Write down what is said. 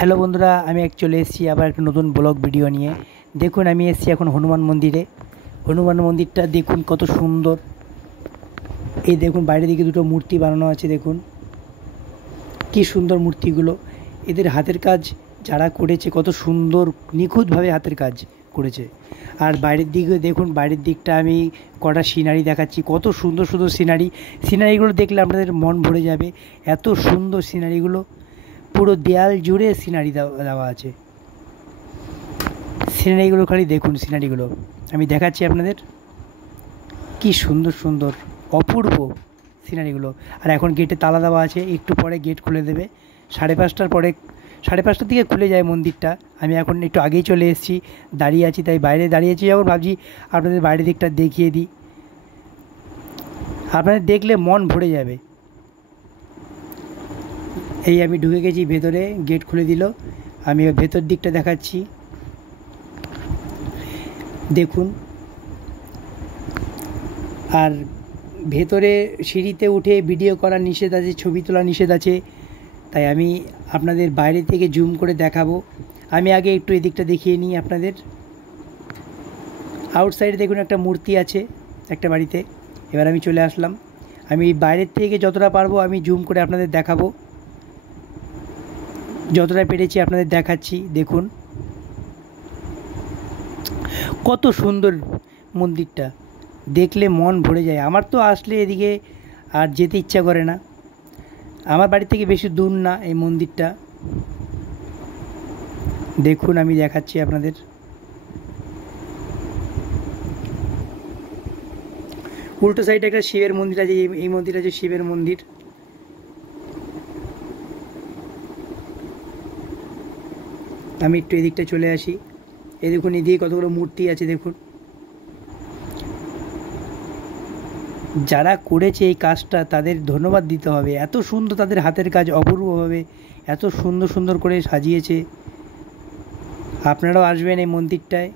Hello বন্ধুরা, আমি চলে এসেছি আবার একটা নতুন ব্লগ ভিডিও নিয়ে। দেখুন, আমি এসেছি এখন হনুমান মন্দিরে। হনুমান মন্দিরটা দেখুন কত সুন্দর। এই দেখুন, বাইরের দিকে দুটো মূর্তি বানানো আছে। দেখুন কি সুন্দর মূর্তিগুলো। এদের হাতের কাজ যারা করেছে কত সুন্দর, নিখুঁতভাবে হাতের কাজ করেছে। আর বাইরের দিকে দেখুন, বাইরের দিকটা আমি কটা সিনারি দেখাচ্ছি, কত সুন্দর সুন্দর সিনারিগুলো দেখলে আপনাদের মন ভরে যাবে। এত সুন্দর সিনারিগুলো, পুরো দেয়াল জুড়ে সিনারি দেওয়া আছে। সিনারিগুলো খালি দেখুন, সিনারিগুলো আমি দেখাচ্ছি আপনাদের, কি সুন্দর সুন্দর অপূর্ব সিনারিগুলো। আর এখন গেটে তালা দেওয়া আছে, একটু পরে গেট খুলে দেবে। 5:30টার পরে, 5:30টার দিকে খুলে যায় মন্দিরটা। আমি এখন একটু আগেই চলে এসেছি, দাঁড়িয়ে আছি, তাই বাইরে দাঁড়িয়ে আছি যখন ভাবছি আপনাদের বাইরের দিকটা দেখিয়ে দিই, আপনাদের দেখলে মন ভরে যাবে। এই আমি ঢুকে গেছি ভেতরে, গেট খুলে দিল। আমি ভেতর দিকটা দেখাচ্ছি, দেখুন। আর ভেতরে সিঁড়িতে উঠে ভিডিও করা নিষেধ আছে, ছবি তোলা নিষেধ আছে, তাই আমি আপনাদের বাইরে থেকে জুম করে দেখাবো। আমি আগে একটু এদিকটা দেখিয়ে নিই আপনাদের। আউটসাইডে দেখুন একটা মূর্তি আছে একটা বাড়িতে। এবার আমি চলে আসলাম, আমি বাইরের থেকে যতটা পারবো আমি জুম করে আপনাদের দেখাবো, যতটা পেরেছি আপনাদের দেখাচ্ছি। দেখুন কত সুন্দর মন্দিরটা, দেখলে মন ভরে যায়। আমার তো আসলে এদিকে আর যেতে ইচ্ছা করে না। আমার বাড়ি থেকে বেশি দূর না এই মন্দিরটা। দেখুন আমি দেখাচ্ছি আপনাদের। উল্টো সাইডে একটা শিবের মন্দির আছে, এই মন্দির আছে শিবের মন্দির। আমি একটু এদিকটা চলে আসি। এই দেখুন, এদিকে কতগুলো মূর্তি আছে দেখুন। যারা করেছে এই কাজটা তাদের ধন্যবাদ দিতে হবে। এত সুন্দর তাদের হাতের কাজ, অপূর্বভাবে এত সুন্দর সুন্দর করে সাজিয়েছে। আপনারাও আসবেন এই মন্দিরটায়।